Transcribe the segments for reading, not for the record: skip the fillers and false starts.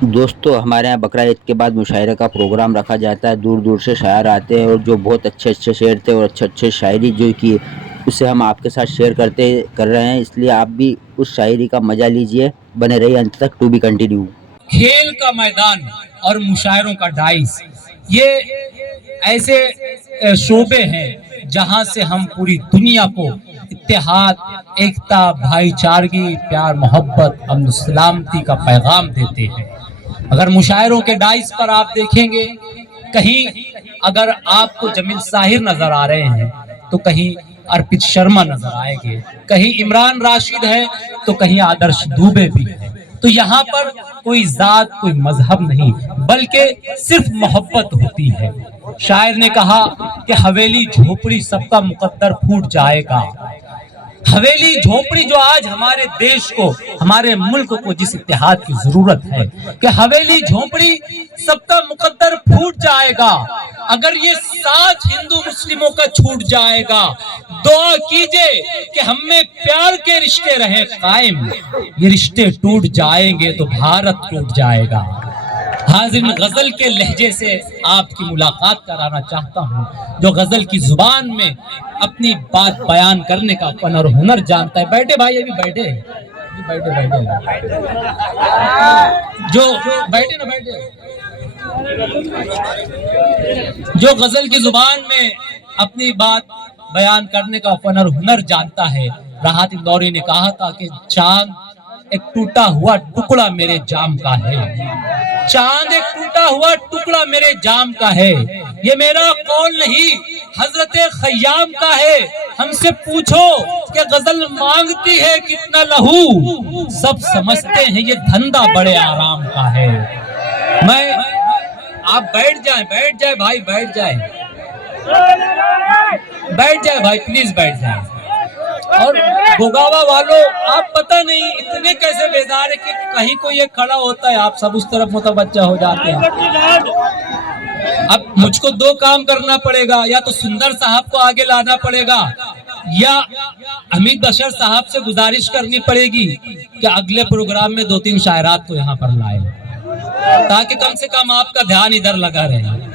दोस्तों हमारे यहाँ बकरा ईद के बाद मुशायरे का प्रोग्राम रखा जाता है। दूर दूर से शायर आते हैं और जो बहुत अच्छे अच्छे शेर थे और अच्छे अच्छे शायरी जो की उसे हम आपके साथ शेयर कर रहे हैं, इसलिए आप भी उस शायरी का मजा लीजिए। बने रहिए अंत तक। To be continue. खेल का मैदान और मुशायरों का डाइस, ये ऐसे शोबे हैं जहां से हम पूरी दुनिया को इत्तेहाद, एकता, भाईचारगी, प्यार, मोहब्बत, अमन सलामती का पैगाम देते हैं। अगर मुशायरों के डाइस पर आप देखेंगे, कहीं अगर आपको जमील साहिर नजर आ रहे हैं तो कहीं अर्पित शर्मा नजर आएंगे, कहीं इमरान राशिद है तो कहीं आदर्श दुबे भी है। तो यहाँ पर कोई जात, कोई मजहब नहीं, बल्कि सिर्फ मोहब्बत होती है। शायर ने कहा कि हवेली झोपड़ी सबका मुकद्दर फूट जाएगा। हवेली झोपड़ी जो आज हमारे देश को, हमारे मुल्क को जिस इत्तेहाद की जरूरत है कि हवेली झोपड़ी सबका मुकद्दर फूट जाएगा, अगर ये साथ हिंदू मुस्लिमों का छूट जाएगा, दुआ कीजिए कि हम में प्यार के रिश्ते रहे कायम। ये रिश्ते टूट जाएंगे तो भारत टूट जाएगा। हाजिर गजल के लहजे से आपकी मुलाकात कराना चाहता हूँ, जो गजल की जुबान में अपनी बात बयान करने का फन और हुनर जानता है। बैठे भाई, अभी बैठे बैठे बैठे जो बैठे ना बैठे, जो गजल की जुबान में अपनी बात बयान करने का फन और हुनर जानता है। राहत इंदौरी ने कहा था कि चांद एक टूटा हुआ टुकड़ा मेरे जाम का है, चांद एक टूटा हुआ टुकड़ा मेरे जाम का है। ये मेरा कौल नहीं, हजरत खयाम का है। हमसे पूछो कि गजल मांगती है कितना लहू, सब समझते हैं ये धंधा बड़े आराम का है। आप बैठ जाए भाई, बैठ जाए भाई, प्लीज बैठ जाए। और गोगावा वालों, आप पता नहीं इतने कैसे बेजार है कि कहीं कोई एक खड़ा होता है आप सब उस तरफ मुतवज्जा हो जाते हैं। अब मुझको दो काम करना पड़ेगा, या तो सुंदर साहब को आगे लाना पड़ेगा या हमीद बशर साहब से गुजारिश करनी पड़ेगी कि अगले प्रोग्राम में 2-3 शायरात को यहाँ पर लाए, ताकि कम से कम आपका ध्यान इधर लगा रहे।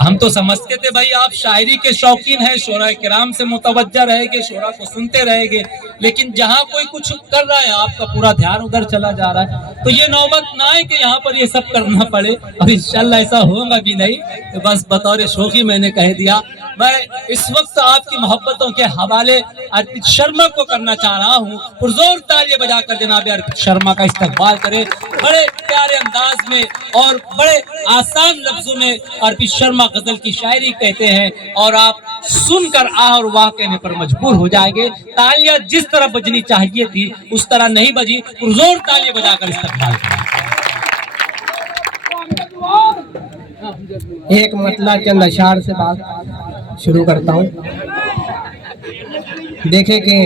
हम तो समझते थे भाई आप शायरी के शौकीन हैं, शोरा किराम से मुतवज्जा रहेंगे, शोरा को सुनते रहेंगे, लेकिन जहाँ कोई कुछ कर रहा है आपका पूरा ध्यान उधर चला जा रहा है। तो ये नौबत ना है कि यहाँ पर ये सब करना पड़े, और इंशाल्लाह ऐसा होगा भी नहीं। तो बस बतौर शौकी मैंने कह दिया। मैं इस वक्त आपकी मोहब्बतों के हवाले अर्पित शर्मा को करना चाह रहा हूँ। पुरजोर तालियां बजाकर जनाब अर्पित शर्मा का इस्तकबाल करें। बड़े प्यारे अंदाज में और बड़े आसान लफ्जों में अर्पित शर्मा गजल की शायरी कहते हैं, और आप सुनकर आह और वाह कहने पर मजबूर हो जाएंगे। तालियां जिस तरह बजनी चाहिए थी उस तरह नहीं बजी। पुरजोर तालियां बजाकर इस्तकबाल करें। एक मतला चंद अशार से बात शुरू करता हूँ। देखे कि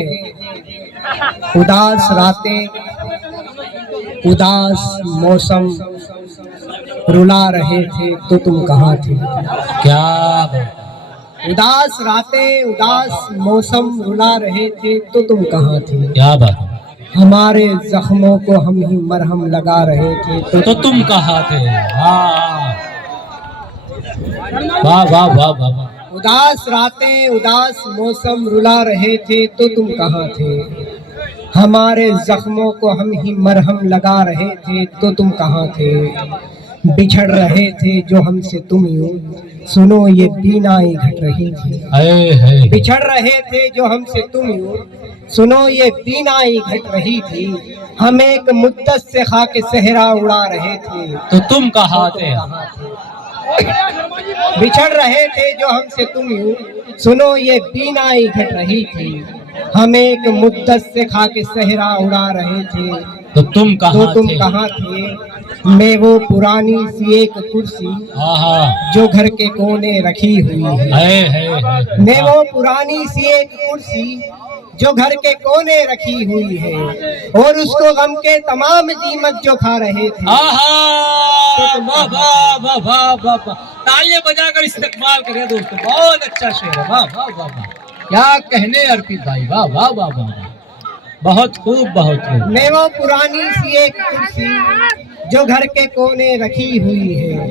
उदास रातें, उदास मौसम रुला रहे थे तो तुम कहाँ थे। क्या उदास रातें, उदास मौसम रुला रहे थे तो तुम कहाँ थे। क्या बात, हमारे जख्मों को हम ही मरहम लगा रहे थे तो तुम कहाँ थे। वाह वाह वाह वाह। उदास रातें, उदास मौसम रुला रहे थे तो तुम कहाँ थे। हमारे जख्मों को हम ही मरहम लगा रहे थे तो तुम कहाँ थे। बिछड़ रहे थे जो हमसे तुम यूं, सुनो ये बीनाई घट रही थी। बिछड़ रहे थे जो हमसे तुम यूं, सुनो ये बीनाई घट रही थी। हम एक मुद्दत से खाके सहरा उड़ा रहे थे तो तुम कहाँ थे। बिछड़ रहे थे जो हमसे तुम यूं, सुनो ये बीनाई घट रही थी। हम एक मुद्दत से खाके सहरा उड़ा रहे थे तो तुम कहाँ थे। मैं वो पुरानी सी एक कुर्सी जो घर के कोने रखी हुई है। मैं वो पुरानी सी एक कुर्सी जो घर के कोने रखी हुई है, और उसको गम के तमाम दीमक जो खा रहे थे। तालियां बजाकर इस्तकबाल करें दोस्तों, बहुत अच्छा शेर है। वाह वाह वाह वाह, क्या कहने अर्पित भाई, वाह वाह वाह वाह, बहुत खूब बहुत खूब। मैं वो पुरानी सी एक कुर्सी जो घर के कोने रखी हुई है,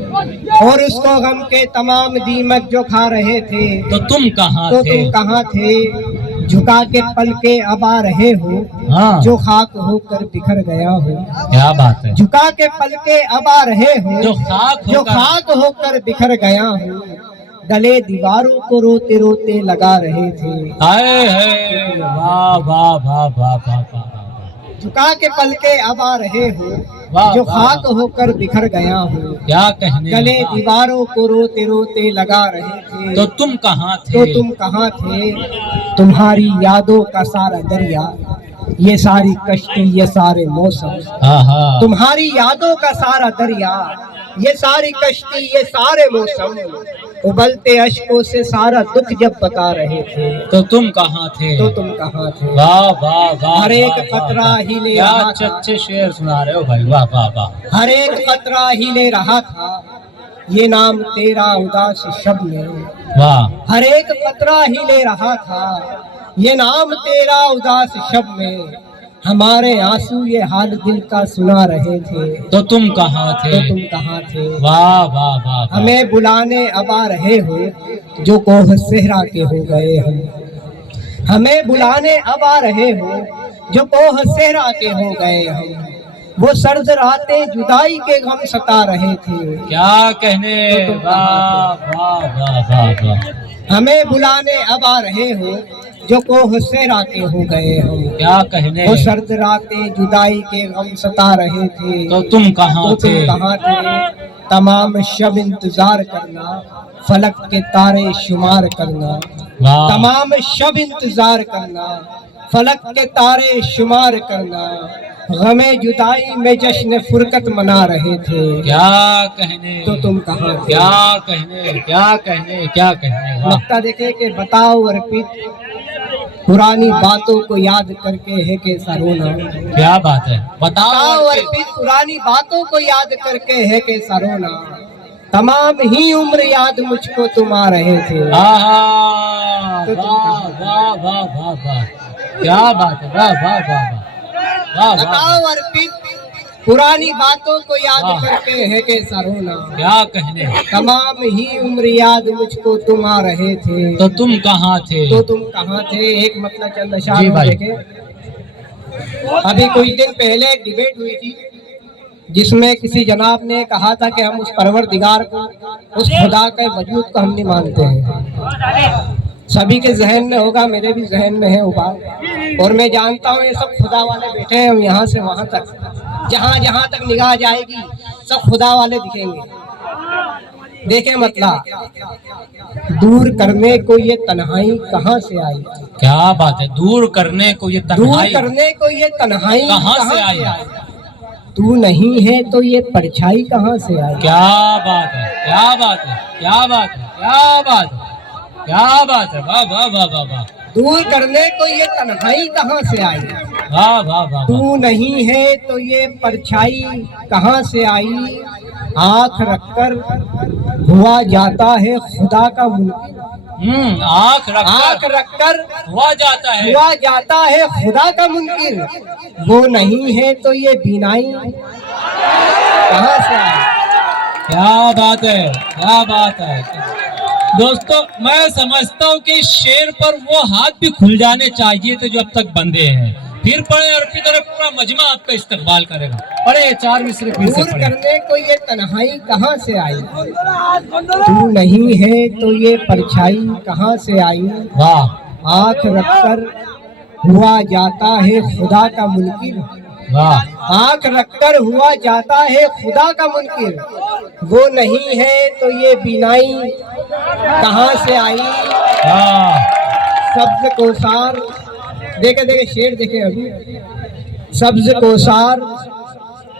और उसको गम के तमाम दीमक जो खा रहे थे, तो तुम कहाँ तो थे? तुम कहाँ थे? झुका के पल के अब आ रहे हो, हाँ, जो खाक होकर बिखर गया हो। क्या बात है। झुका के पल के अब आ रहे हो, जो खाक जो होकर खाक होकर बिखर गया हो। गले दीवारों को रोते रोते लगा रहे थे। आए है, वाह वाह वाह वाह वाह वाह, झुका के पल के अब आ रहे हो, वाह, जो वाह, खाक होकर बिखर गया हो। क्या कहने। गले दीवारों को रोते रोते लगा रहे थे, तो तुम कहाँ तो थे? तुम कहाँ थे? तुम्हारी यादों का सारा दरिया, ये सारी कश्ती, ये सारे मौसम। हाँ हाँ, तुम्हारी यादों का सारा दरिया, ये सारी कश्ती, ये सारे मौसम। उबलते अश्कों से सारा दुख जब बता रहे थे, तो तुम कहाँ थे? तो तुम कहाँ थे? वाह वाह वाह, हर एक वाह, वाह, कतरा वाह। ही ले क्या रहा अच्छे था। अच्छे शेर सुना रहे हो भाई, वाह वाह वाह। हर एक कतरा ही ले रहा था, ये नाम तेरा उदास शब्द में। वाह, हर एक कतरा ही ले रहा था, ये नाम तेरा उदास शब्द में। हमारे आंसू ये हाल दिल का सुना रहे थे, तो तुम कहाँ थे? तो तुम कहाँ थे? वाह वाह वाह वाह। हमें बुलाने अब आ रहे हो, जो कोह सेहरा के हो गए हम। हमें बुलाने अब आ रहे हो, जो कोह सेहरा के हो गए हम। वो सर्द रातें जुदाई के गम सता रहे थे। क्या कहने। तो तुम वाह कहाँ वाह वाह वाह वाह, हमें बुलाने अब आ रहे हो, जो कोह सेहरा के हो गए हम। क्या कहने। वो सर्द रातें जुदाई के गम सता रहे थे, तो तुम कहाँ तो तुम थे? कहाँ थे? तमाम शब इंतजार करना, फलक के तारे शुमार करना। वाह, तमाम शब इंतजार करना, फलक के तारे शुमार करना। गमे जुदाई में जश्न फुरकत मना रहे थे, क्या कहने। तो तुम कहाँ थे? क्या कहने, क्या कहने, क्या कहने। वाह, नुक्ता देखे कि बताओ अर्पित, पुरानी बातों को याद करके है कैसा रोना। क्या बात है। बताओ बताओ अर्पित। अर्पित, पुरानी बातों को याद करके है कैसा रोना। तमाम ही उम्र याद मुझको तुम आ रहे थे। आहा, तो तुम वाह वाह वाह वाह वाह, क्या बात है। वाह वाह वाह वाह वाह वाह, बताओ अर्पित, पुरानी बातों को याद वाह। करके है कैसा रोना। क्या कहने। तमाम ही उम्र याद मुझको तुम आ रहे थे, तो तुम कहाँ थे? तो तुम कहाँ थे? एक मतलब चंद जी अशार भाई। देखे। अभी कुछ दिन पहले एक डिबेट हुई थी, जिसमें किसी जनाब ने कहा था कि हम उस परवरदिगार को, उस खुदा के वजूद को हम नहीं मानते हैं। सभी के जहन में होगा, मेरे भी जहन में है उबाल, और मैं जानता हूँ ये सब खुदा वाले बैठे हैं। यहाँ से वहाँ तक, जहाँ जहाँ तक निगाह जाएगी, सब खुदा वाले दिखेंगे। देखे मतलब, दूर करने को ये तन्हाई कहाँ से आई? क्या बात है। दूर करने को ये दूर तन्हाई करने को ये तन्हाई कहाँ से आई? तू नहीं है तो ये परछाई कहाँ से आई? क्या बात है, क्या बात है, क्या बात है, क्या बात है, क्या बात है। वाह वाह वाह वाह वाह, दूर करने को ये तन्हाई कहाँ से आई? वाह वाह वाह वाह। तू नहीं है तो ये परछाई कहाँ से आई? आँख रखकर हुआ जाता है खुदा का मुमकिन। आँख आँख रखकर हुआ जाता है। हुआ जाता है खुदा का मुमकिन। वो नहीं है तो ये बीनाई कहाँ से आई? क्या बात है, क्या बात है। दोस्तों, मैं समझता हूँ कि शेर पर वो हाथ भी खुल जाने चाहिए थे जो अब तक बंधे हैं। फिर पढ़े अर्पित, और पूरा मजमा आपका इस्तकबाल करेगा। पढ़े ये चार मिसरे फिर से दूर पढ़े। करने को ये तन्हाई कहाँ से आई? तू नहीं है तो ये परछाई कहाँ से आई? वाह आँख रखकर हुआ जाता है खुदा का मुनकिर। वाह, आँख रखकर हुआ जाता है खुदा का मुनकिर। वो नहीं है तो ये बीनाई कहाँ से आई? वाह, सब्ज कोसार, देखे देखे शेर देखे अभी। सब्ज कोसार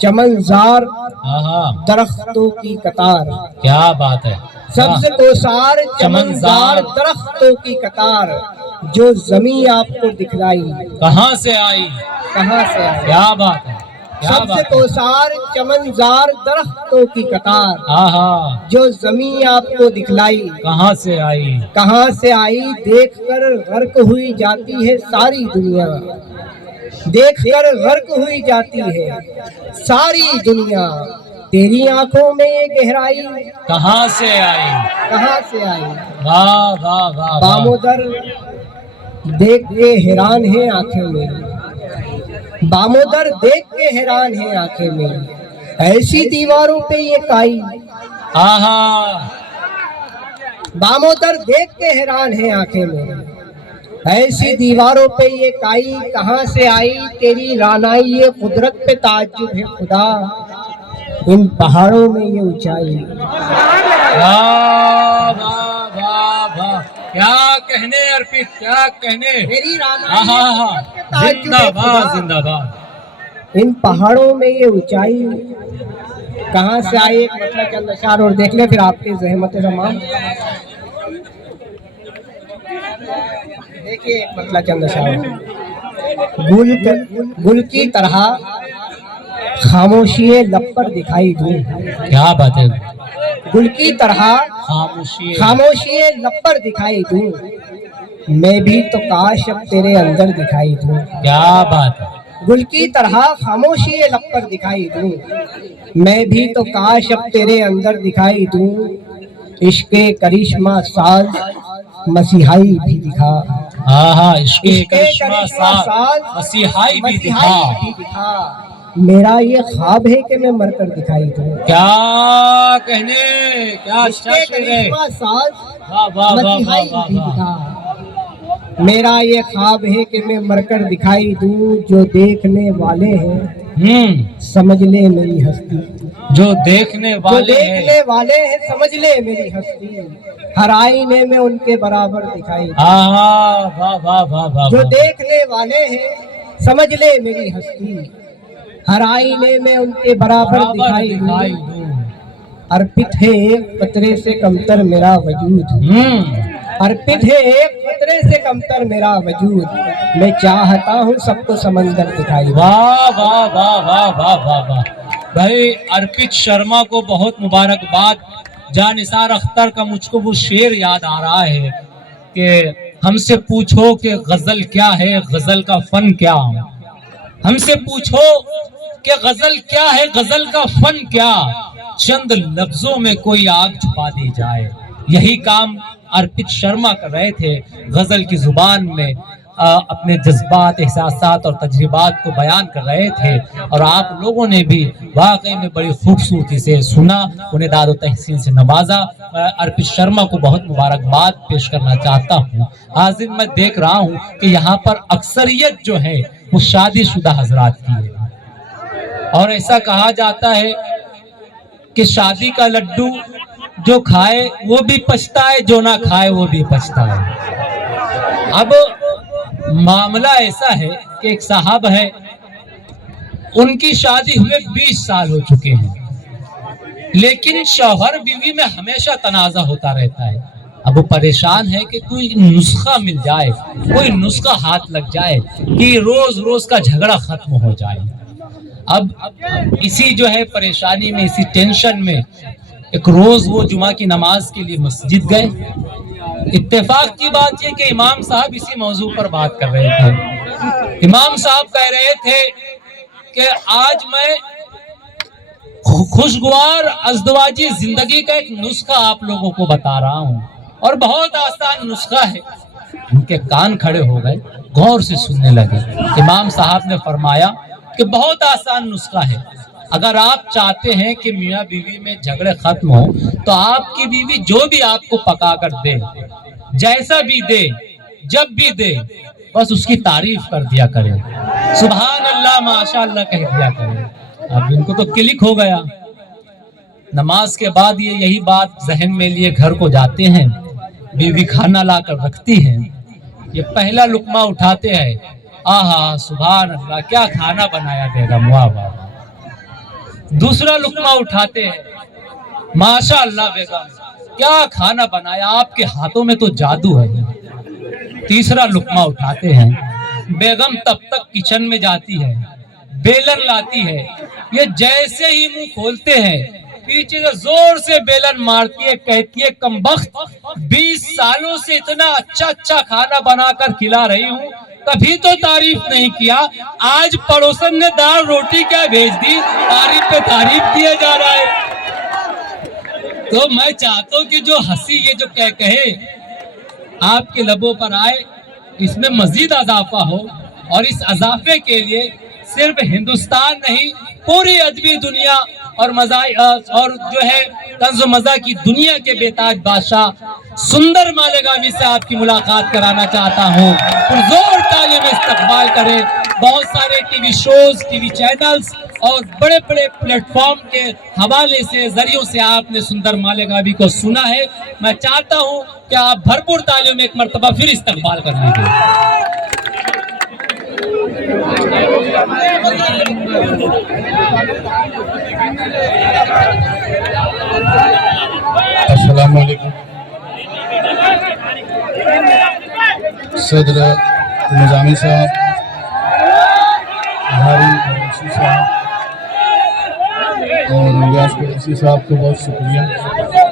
चमनजार हाँ, दरख्तों की कतार। क्या बात है। सब्ज कोसार चमनजार दरख्तों की कतार, जो जमीन आपको दिखलाई कहाँ से आई? कहाँ से आई? क्या बात है, क्या सब्ज बात है। कोसार चमनजार दरख्तों की कतार, हाँ, जो जमीन आपको दिखलाई कहाँ से आई? कहाँ से आई? देखकर गर्क हुई जाती है सारी दुनिया। देखकर गर्क हुई जाती है सारी दुनिया। तेरी आंखों में ये गहराई कहाँ से आई? कहाँ से आई? वाह वाह वाह वाह। दामोदर देख के हैरान है आंखें मेरी, दामोदर देख के हैरान है आंखें मेरी। ऐसी दीवारों पे ये काई, आहा, दामोदर देख के हैरान है आंखें मेरी। ऐसी दीवारों पे ये काई कहाँ से आई? तेरी रानाई ये कुदरत पे ताज्जुब है खुदा, इन पहाड़ों में ये ऊंचाई। वाह वाह वाह वाह, क्या कहने अर्पित, क्या कहने। तेरी आहा हा, जिंदाबाद जिंदाबाद। इन पहाड़ों में ये ऊंचाई कहाँ से आई? एक मतलब चंद अशार और देख ले, फिर आपकी ज़हमत तमाम। देखिए एक मतलब चंद अशार। गुल की तरह खामोशी लब पर दिखाई दूं, क्या बात है। गुल की तरह खामोशी लब पर दिखाई दूं, मैं भी तो काश अब तेरे अंदर दिखाई दूं। क्या बात है। गुल की तरह खामोशी लब पर दिखाई दूं, मैं भी तो काश अब तेरे अंदर दिखाई दूं। इश्क़े करिश्मा साज मसीहाई भी दिखा, हाँ, इश्क़े करिश्मा साज मसीहाई भी दिखा। मेरा ये ख्वाब है कि मैं मरकर दिखाई दूं। क्या कहने, क्या अच्छा शेर है। वाह वाह वाह वाह वाह। मेरा ये ख्वाब है कि मैं मरकर दिखाई दूं, जो देखने वाले हैं समझ ले मेरी हस्ती, जो देखने वाले हैं समझ ले मेरी हस्ती, हर आईने में उनके बराबर दिखाई दूं। वाह वाह वाह वाह। जो देखने वाले हैं समझ ले मेरी हस्ती, हर आईने में उनके बराबर दिखाई दूं। अर्पित है एक कतरे से कमतर मेरा वजूद, अर्पित है एक कतरे से कमतर मेरा वजूद, मैं चाहता हूँ सबको समंदर दिखाई। वाह वाह वाह वाह वाह वाह वाह। भाई अर्पित शर्मा को बहुत मुबारकबाद। जानिसार अख्तर का मुझको वो शेर याद आ रहा है कि हमसे पूछो कि गजल क्या है, गजल का फन क्या। हमसे पूछो कि गजल क्या है, गजल का फन क्या, चंद लफ्जों में कोई आग छुपा दी जाए। यही काम अर्पित शर्मा कर रहे थे, गजल की जुबान में अपने जज्बात, एहसासात और तजुर्बात को बयान कर रहे थे। और आप लोगों ने भी वाकई में बड़ी खूबसूरती से सुना, उन्हें दाद और तहसीन से नवाजा। अर्पित शर्मा को बहुत मुबारकबाद पेश करना चाहता हूँ। हाजिर मैं देख रहा हूँ कि यहाँ पर अक्सरियत जो है वो शादीशुदा हजरात की है, और ऐसा कहा जाता है कि शादी का लड्डू जो खाए वो भी पछताए, जो ना खाए वो भी पछताए। अब मामला ऐसा है कि एक साहब है, उनकी शादी हुए 20 साल हो चुके हैं, लेकिन शौहर बीवी में हमेशा तनाजा होता रहता है। अब वो परेशान है कि कोई नुस्खा मिल जाए, कोई नुस्खा हाथ लग जाए कि रोज रोज का झगड़ा खत्म हो जाए। अब इसी जो है परेशानी में, इसी टेंशन में एक रोज वो जुमा की नमाज के लिए मस्जिद गए। इत्तेफाक की बात है कि इमाम साहब इसी मौजू पर बात कर रहे थे। इमाम साहब कह रहे थे कि आज मैं खुशगवार अज़दवाजी जिंदगी का एक नुस्खा आप लोगों को बता रहा हूँ, और बहुत आसान नुस्खा है। उनके कान खड़े हो गए, गौर से सुनने लगे। इमाम साहब ने फरमाया कि बहुत आसान नुस्खा है, अगर आप चाहते हैं कि मियाँ बीवी में झगड़े खत्म हो तो आपकी बीवी जो भी आपको पका कर दे, जैसा भी दे, जब भी दे, बस उसकी तारीफ कर दिया करें, सुभान अल्लाह माशाअल्लाह कह दिया करें। अब इनको तो क्लिक हो गया। नमाज के बाद ये यही बात जहन में लिए घर को जाते हैं, बीवी खाना ला कर रखती है, ये पहला लुकमा उठाते हैं, आहा सुभान अल्लाह क्या खाना बनाया बेगम, वाह वाह। दूसरा लुकमा उठाते हैं, माशाअल्लाह बेगम क्या खाना बनाया, आपके हाथों में तो जादू है। तीसरा लुकमा उठाते हैं, बेगम तब तक किचन में जाती है, बेलन लाती है, ये जैसे ही मुंह खोलते हैं पीछे से जोर से बेलन मारती है, कहती है कमबख्त 20 सालों से इतना अच्छा अच्छा खाना बनाकर खिला रही हूँ, कभी तो तारीफ नहीं किया, आज पड़ोसन ने दाल रोटी क्या भेज दी, तारीफ पे तारीफ किया जा रहा है। तो मैं चाहता हूं कि जो हंसी ये जो कहे आपके लबों पर आए, इसमें मजीद इजाफा हो, और इस इजाफे के लिए सिर्फ हिंदुस्तान नहीं, पूरी अदबी दुनिया और और जो है तंज़ मज़ा की दुनिया के बेताज बादशाह सुंदर मालेगामी से आपकी मुलाकात कराना चाहता हूँ। पुरजोर तालियों में इस्तकबाल करें। बहुत सारे टीवी शोज, टीवी चैनल्स और बड़े बड़े प्लेटफॉर्म के हवाले से, जरियों से आपने सुंदर मालेगामी को सुना है। मैं चाहता हूँ कि आप भरपूर तालियों में एक मरतबा फिर इस्तकबाल कर लीजिए। अस्सलाम वालेकुम। सदर निजामी साहब, हमारी साहब और व्यास कुरैशी साहब को बहुत शुक्रिया।